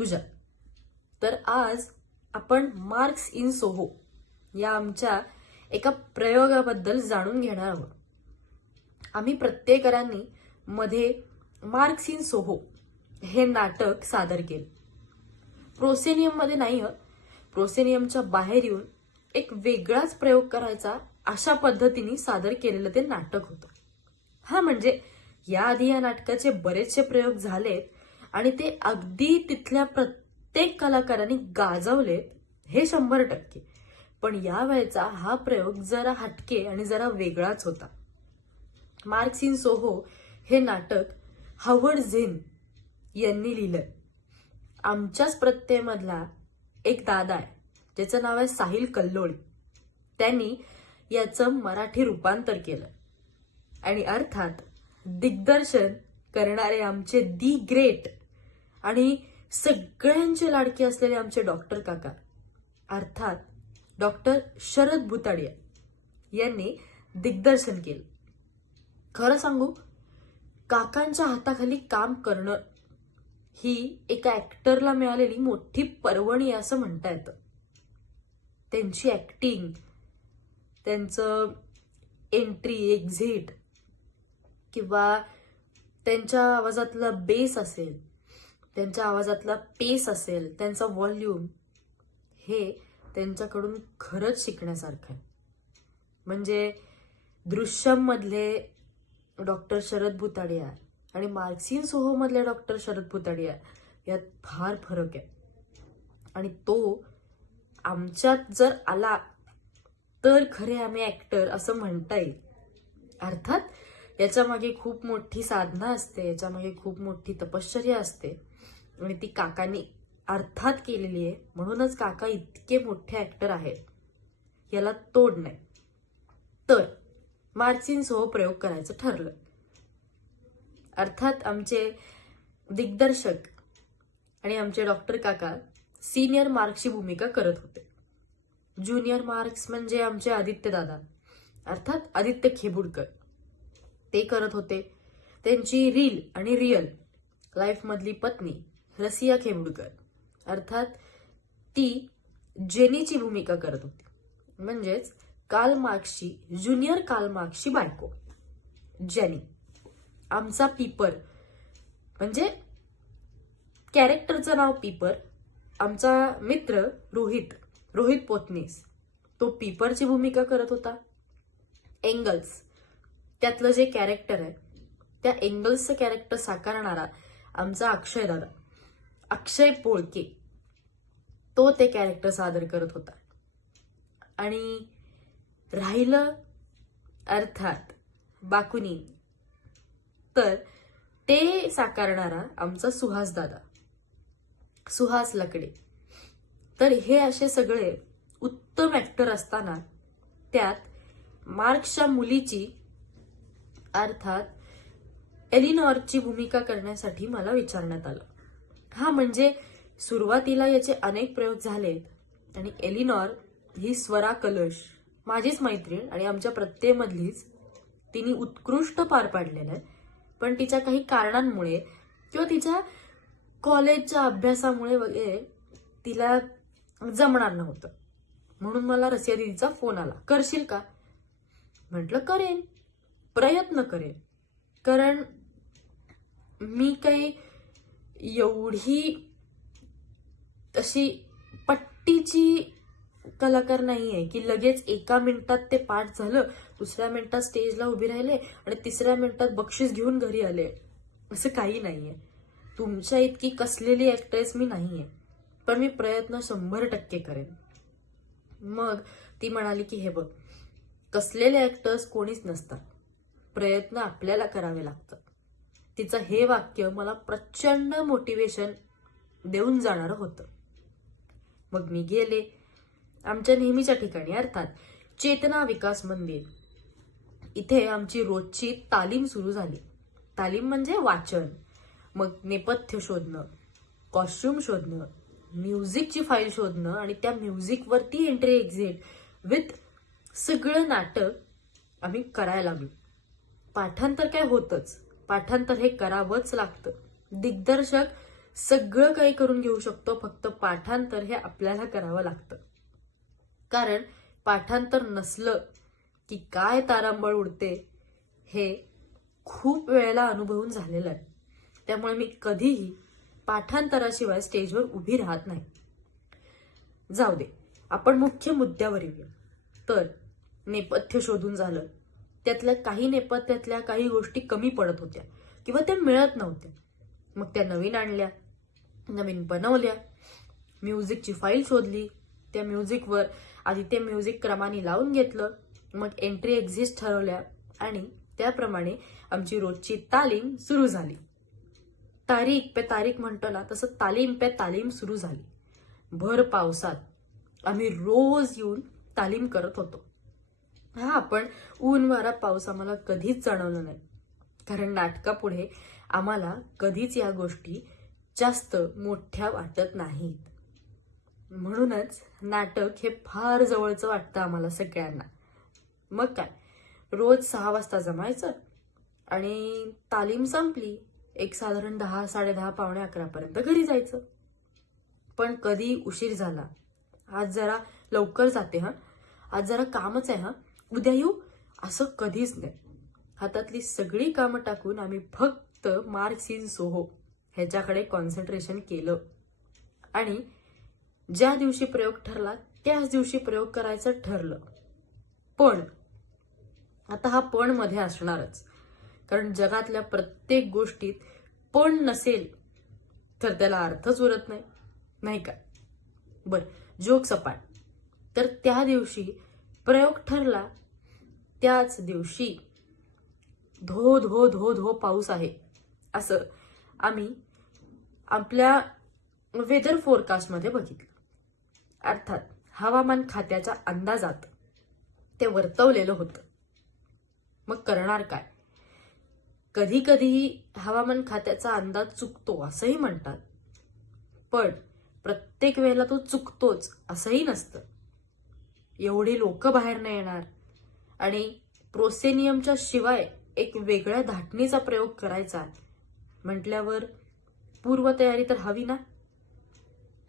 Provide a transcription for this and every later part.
तुझ्या. तर आज आपण मार्क्स इन सोहो या आमच्या एका प्रयोगाबद्दल जाणून घेणार आहोत. आम्ही प्रत्येकरांनी मध्ये मार्क्स इन सोहो हे नाटक सादर केले. प्रोसेनियममध्ये नाही हं. प्रोसेनियमच्या बाहेर येऊन एक वेगळाच प्रयोग करायचा अशा पद्धतीने सादर केलेलं ते नाटक होतं. हा म्हणजे याआधी या नाटकाचे बरेचसे प्रयोग झालेत आणि ते अगदी तिथल्या प्रत्येक कलाकारांनी गाजवलेत हे शंभर टक्के. पण यावेळेचा हा प्रयोग जरा हटके आणि जरा वेगळाच होता. मार्क्स इन सोहो हे नाटक हवड झेन यांनी लिहिलं आमच्याच प्रत्ययमधला एक दादा आहे ज्याचं नाव आहे साहिल कल्लोळी. त्यांनी याचं मराठी रूपांतर केलं आणि अर्थात दिग्दर्शन करणारे आमचे दी ग्रेट आणि सगळ्यांचे लाडके असलेले आमचे डॉक्टर काका अर्थात डॉक्टर शरद भुताडिया यांनी दिग्दर्शन केलं. खरं सांगू काकांच्या हाताखाली काम करणं ही एका ऍक्टरला मिळालेली मोठी पर्वणी असं म्हणता येतं. त्यांची ऍक्टिंग त्यांचं एंट्री एक्झिट किंवा त्यांच्या आवाजातला बेस असेल त्यांच्या आवाजातला पेस असेल त्यांचा व्हॉल्यूम हे त्यांच्याकडून खरंच शिकण्यासारखं आहे. म्हणजे दृश्यममधले डॉक्टर शरद भुताडिया आणि मार्क्सिन सोहोमधले डॉक्टर शरद भुताडिया यात फार फरक आहे. आणि तो आमच्यात जर आला तर खरे आम्ही ॲक्टर असं म्हणता येईल. अर्थात याच्यामागे खूप मोठी साधना असते याच्यामागे खूप मोठी तपश्चर्या असते. आणि ती काकांनी अर्थात केलेली आहे. म्हणूनच काका इतके मोठे ऍक्टर आहेत. याला तोड नाही. तर मार्चिनसह प्रयोग करायचं ठरलं. अर्थात आमचे दिग्दर्शक आणि आमचे डॉक्टर काका सिनियर मार्क्सची भूमिका करत होते. ज्युनियर मार्क्स म्हणजे आमचे आदित्य दादा. अर्थात आदित्य खेबुडकर. ते करत होते. त्यांची रील आणि रिअल लाईफमधली पत्नी रसिया खेबुडकर अर्थात ती जेनीची भूमिका करत होती. म्हणजेच काल मार्क्सची ज्युनियर काल मार्क्सची बायको. जेनी. आमचा पीपर. म्हणजे कॅरेक्टरचं नाव पीपर. आमचा मित्र रोहित रोहित पोतनीस. तो पीपरची भूमिका करत होता. एंगल्स. त्यातलं जे कॅरेक्टर आहे त्या एंगल्सचं कॅरेक्टर साकारणारा आमचा अक्षय दादा. अक्षय पोळके तो ते कॅरेक्टर सादर करत होता. आणि राहिलं अर्थात बाकुनी. तर ते साकारणारा आमचा सुहास दादा. सुहास लकडे. तर हे असे सगळे उत्तम ऍक्टर असताना त्यात मार्क्सच्या मुलीची अर्थात एलिनॉरची भूमिका करण्यासाठी मला विचारण्यात आलं. हा म्हणजे सुरुवातीला याचे अनेक प्रयोग झालेत आणि एलिनॉर ही स्वरा कलश माझीच मैत्रीण आणि आमच्या प्रत्येमधलीच तिने उत्कृष्ट पार पाडलेलं आहे. पण तिच्या काही कारणांमुळे किंवा तिच्या कॉलेजच्या अभ्यासामुळे वगैरे तिला जमणार नव्हतं. म्हणून मला रसिया दिदीचा फोन आला. करशील का? म्हटलं करेन. प्रयत्न करेन. कारण मी काही एवढी अशी पट्टीची कलाकार नाही आहे की लगेच एका मिनिटात ते पाठ झालं दुसऱ्या मिनिटात स्टेजला उभी राहिले आणि तिसऱ्या मिनिटात बक्षीस घेऊन घरी आले. असं काही नाही आहे तुमच्या इतकी कसलेली ॲक्ट्रेस मी नाही आहे पण मी प्रयत्न शंभर टक्के करेन. मग ती म्हणाली की हे बघ कसलेले ॲक्टर्स कोणीच नसतात. प्रयत्न आपल्याला करावे लागतात. तिचं हे वाक्य मला प्रचंड मोटिवेशन देऊन जाणारं होतं. मग मी गेले. आमच्या नेहमीच्या ठिकाणी अर्थात चेतना विकास मंदिर. इथे आमची रोजची तालीम सुरू झाली. तालीम म्हणजे वाचन. मग नेपथ्य शोधणं कॉस्ट्युम शोधणं म्युझिकची फाईल शोधणं आणि त्या म्युझिकवरती एंट्री एक्झिट विथ सगळं नाटक आम्ही करायला लागलो. पाठांतर काय होतच. पाठांतर हे करावंच लागतं. दिग्दर्शक सगळं काही करून घेऊ शकतो फक्त पाठांतर हे आपल्याला करावं लागतं. कारण पाठांतर नसलं की काय तारांबळ उडते हे खूप वेळेला अनुभवून झालेलं आहे. त्यामुळे मी कधीही पाठांतराशिवाय स्टेजवर उभी राहत नाही. जाऊ दे आपण मुख्य मुद्द्यावर येऊया. तर नेपथ्य शोधून झालं. त्यातल्या काही नेपथ्यातल्या काही गोष्टी कमी पडत होत्या. किंवा त्या मिळत नव्हत्या. मग त्या नवीन आणल्या नवीन बनवल्या म्युझिकची फाईल शोधली त्या म्युझिकवर आधी ते म्युझिक क्रमाने लावून घेतलं मग एंट्री एक्झिस्ट ठरवल्या आणि त्याप्रमाणे आमची रोजची तालीम सुरू झाली. तारीख पे तारीख म्हणतो ना तसं तालीम पे तालीम सुरू झाली. भर पावसात आम्ही रोज येऊन तालीम करत होतो. हा आपण ऊन वारा पाऊस आम्हाला कधीच जाणवला नाही. कारण नाटकापुढे आम्हाला कधीच या गोष्टी जास्त मोठ्या वाटत नाहीत. म्हणूनच नाटक हे फार जवळचं वाटतं आम्हाला सगळ्यांना. मग काय? रोज सहा वाजता जमायचं आणि तालीम संपली एक साधारण दहा साडेदहा पावणे अकरापर्यंत घरी जायचं. पण कधी उशीर झाला? आज जरा लवकर जाते हा? आज जरा कामच आहे हा? उद्या येऊ असं कधीच नाही. हातातली सगळी कामं टाकून आम्ही फक्त मार्क्स इन सोहो ह्याच्याकडे कॉन्सन्ट्रेशन केलं. आणि ज्या दिवशी प्रयोग ठरला त्याच दिवशी प्रयोग करायचं ठरलं. पण आता हा पण मध्ये असणारच. कारण जगातल्या प्रत्येक गोष्टीत पण नसेल तर त्याला अर्थच उरत नाही. नाही का? बर जोक सपाट. तर त्या दिवशी प्रयोग ठरला त्याच दिवशी धो धो धो धो पाऊस आहे. असं आम्ही आपल्या वेदर फोरकास्टमध्ये बघितलं. अर्थात हवामान खात्याच्या अंदाजात ते वर्तवलेलं होतं. मग करणार काय? कधी कधी हवामान खात्याचा अंदाज चुकतो असंही म्हणतात. पण प्रत्येक वेळेला तो चुकतोच असंही नसतं. एवढी लोक बाहेर नाही येणार. आणि प्रोसेनियमच्या शिवाय एक वेगळ्या धाटणीचा प्रयोग करायचा म्हटल्यावर पूर्वतयारी तर हवी ना?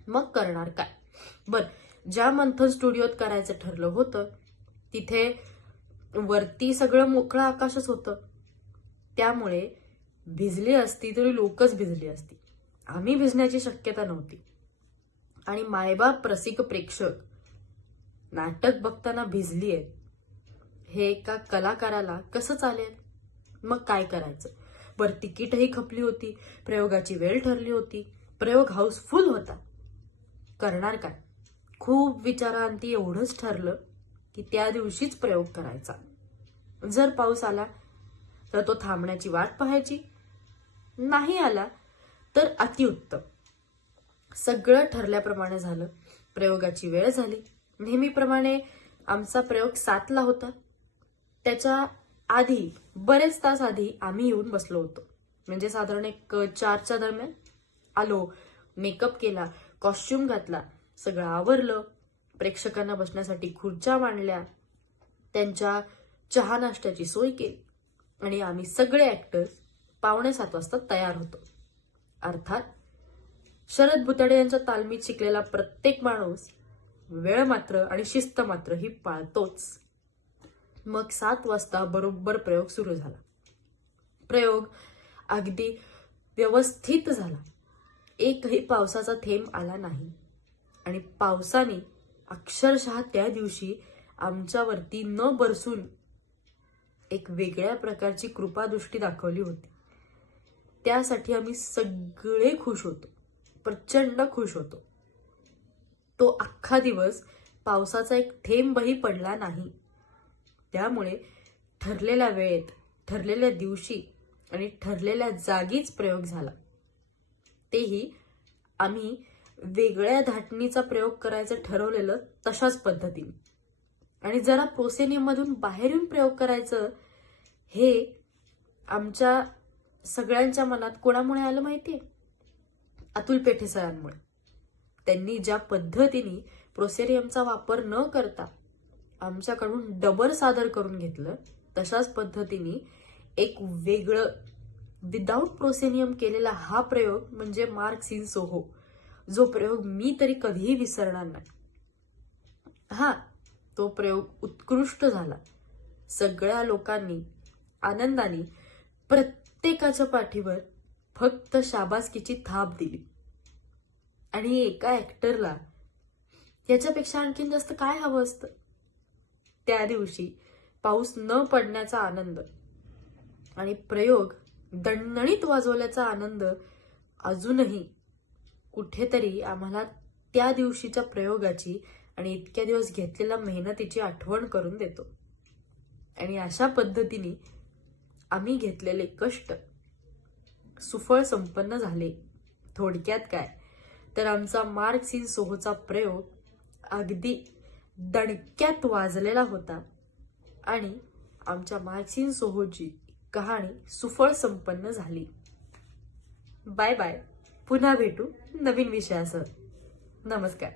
मग करणार काय? बर ज्या मंथन स्टुडिओत करायचं ठरलं होतं तिथे वरती सगळं मोकळं आकाशच होतं. त्यामुळे भिजली असती तरी लोकच भिजली असती. आम्ही भिजण्याची शक्यता नव्हती. आणि मायबाप रसिक प्रेक्षक नाटक बघताना भिजली आहेत हे एका कलाकाराला कसं चालेल? मग काय करायचं? बरं तिकीटही खपली होती प्रयोगाची वेळ ठरली होती प्रयोग हाऊसफुल होता. करणार काय? खूप विचारांती एवढंच ठरलं की त्या दिवशीच प्रयोग करायचा. जर पाऊस आला तर तो थांबण्याची वाट पाहायची. नाही आला तर अतिउत्तम. सगळं ठरल्याप्रमाणे झालं. प्रयोगाची वेळ झाली. नेहमीप्रमाणे आमचा प्रयोग सातला होता. त्याच्या आधी बरेच तास आधी आम्ही येऊन बसलो होतो. म्हणजे साधारण एक चारच्या दरम्यान आलो मेकअप केला कॉस्ट्युम घातला सगळं आवरलं. प्रेक्षकांना बसण्यासाठी खुर्च्या मांडल्या. त्यांच्या चहा नाश्त्याची सोय केली. आणि आम्ही सगळे ऍक्टर्स पावणे सात वाजता तयार होतो. अर्थात शरद भुताडे यांच्या तालमीत शिकलेला प्रत्येक माणूस वेळ मात्र आणि शिस्त मात्र ही पाळतोच. मग सात वाजता बरोबर प्रयोग सुरू झाला. प्रयोग अगदी व्यवस्थित झाला. एकही पावसाचा थेंब आला नाही. आणि पावसाने अक्षरशः त्या दिवशी आमच्यावरती न बरसून एक वेगळ्या प्रकारची कृपादृष्टी दाखवली होती. त्यासाठी आम्ही सगळे खुश होतो. प्रचंड खुश होतो. तो अख्खा दिवस पावसाचा एक थेंबही पडला नाही. त्यामुळे ठरलेल्या वेळेत ठरलेल्या दिवशी आणि ठरलेल्या जागीच प्रयोग झाला. तेही आम्ही वेगळ्या धाटणीचा प्रयोग करायचं ठरवलेलं तशाच पद्धतीने. आणि जरा प्रोसेनियममधून बाहेर येऊन प्रयोग करायचं हे आमच्या सगळ्यांच्या मनात कोणामुळे आलं माहितीये? अतुल पेठे सरांमुळे. त्यांनी ज्या पद्धतीने प्रोसेरियमचा वापर न करता आमच्याकडून डबल सादर करून घेतलं तशाच पद्धतीने एक वेगळं विदाऊट प्रोसेनियम केलेला हा प्रयोग म्हणजे मार्क्स इन सोहो जो प्रयोग मी तरी कधीही विसरणार नाही. हा तो प्रयोग उत्कृष्ट झाला. सगळ्या लोकांनी आनंदाने प्रत्येकाच्या पाठीवर फक्त शाबासकीची थाप दिली. आणि एका ऍक्टरला याच्यापेक्षा आणखीन जास्त काय हवं असतं? त्या दिवशी पाऊस न पडण्याचा आनंद आणि प्रयोग दणदणीत वाजवल्याचा आनंद अजूनही कुठेतरी आम्हाला त्या दिवशीच्या प्रयोगाची आणि इतक्या दिवस घेतलेल्या मेहनतीची आठवण करून देतो. आणि अशा पद्धतीने आम्ही घेतलेले कष्ट सुफळ संपन्न झाले. थोडक्यात काय? तर आमचा मार्क्स इन सोहोचा प्रयोग अगदी दणक्यात वाजलेला होता. आणि आमच्या मार्क्स सोहोची कहाणी सुफळ संपन्न झाली. Bye bye. पुन्हा भेटू नवीन विषयासह. नमस्कार.